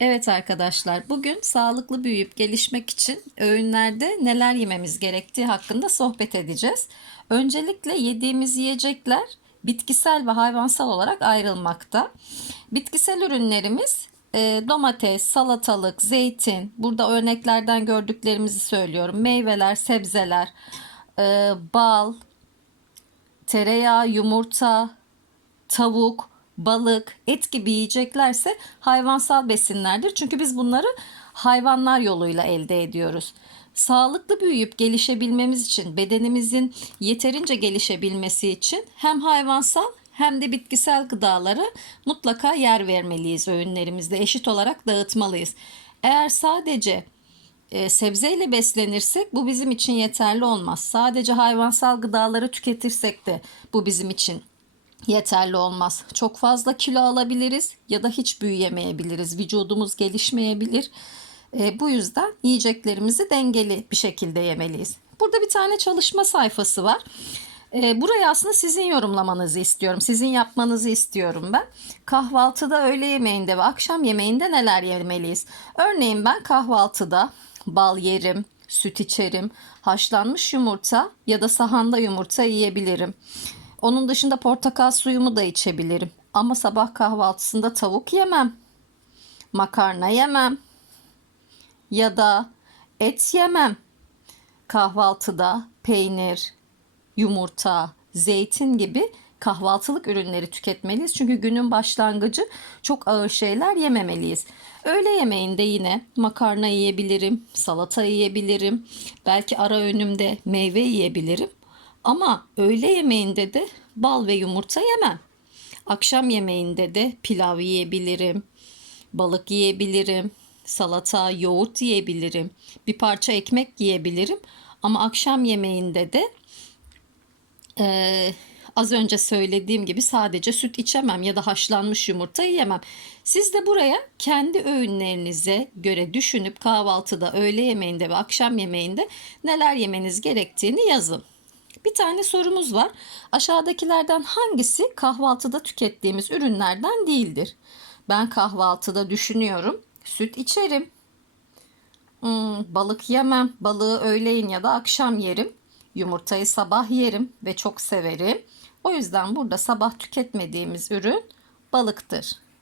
Evet arkadaşlar, bugün sağlıklı büyüyüp gelişmek için öğünlerde neler yememiz gerektiği hakkında sohbet edeceğiz. Öncelikle yediğimiz yiyecekler bitkisel ve hayvansal olarak ayrılmakta. Bitkisel ürünlerimiz e, domates, salatalık, zeytin, burada örneklerden gördüklerimizi söylüyorum. Meyveler, sebzeler, e, bal, tereyağı, yumurta, tavuk, balık, et gibi yiyeceklerse hayvansal besinlerdir. Çünkü biz bunları hayvanlar yoluyla elde ediyoruz. Sağlıklı büyüyüp gelişebilmemiz için, bedenimizin yeterince gelişebilmesi için hem hayvansal hem de bitkisel gıdalara mutlaka yer vermeliyiz öğünlerimizde. Eşit olarak dağıtmalıyız. Eğer sadece e, sebzeyle beslenirsek bu bizim için yeterli olmaz. Sadece hayvansal gıdaları tüketirsek de bu bizim için yeterli olmaz. Çok fazla kilo alabiliriz ya da hiç büyüyemeyebiliriz. Vücudumuz gelişmeyebilir. E, bu yüzden yiyeceklerimizi dengeli bir şekilde yemeliyiz. Burada bir tane çalışma sayfası var. E, burayı aslında sizin yorumlamanızı istiyorum. Sizin yapmanızı istiyorum ben. Kahvaltıda, öğle yemeğinde ve akşam yemeğinde neler yemeliyiz? Örneğin ben kahvaltıda bal yerim, süt içerim, haşlanmış yumurta ya da sahanda yumurta yiyebilirim. Onun dışında portakal suyumu da içebilirim. Ama sabah kahvaltısında tavuk yemem. Makarna yemem. Ya da et yemem. Kahvaltıda peynir, yumurta, zeytin gibi kahvaltılık ürünleri tüketmeliyiz. Çünkü günün başlangıcı çok ağır şeyler yememeliyiz. Öğle yemeğinde yine makarna yiyebilirim, salata yiyebilirim. Belki ara öğünümde meyve yiyebilirim. Ama öğle yemeğinde de bal ve yumurta yemem. Akşam yemeğinde de pilav yiyebilirim. Balık yiyebilirim. Salata, yoğurt yiyebilirim. Bir parça ekmek yiyebilirim. Ama akşam yemeğinde de ee, az önce söylediğim gibi sadece süt içemem ya da haşlanmış yumurta yiyemem. Siz de buraya kendi öğünlerinize göre düşünüp kahvaltıda, öğle yemeğinde ve akşam yemeğinde neler yemeniz gerektiğini yazın. Bir tane sorumuz var. Aşağıdakilerden hangisi kahvaltıda tükettiğimiz ürünlerden değildir? Ben kahvaltıda düşünüyorum. Süt içerim. Hmm, balık yemem. Balığı öğleyin ya da akşam yerim. Yumurtayı sabah yerim ve çok severim. O yüzden burada sabah tüketmediğimiz ürün balıktır.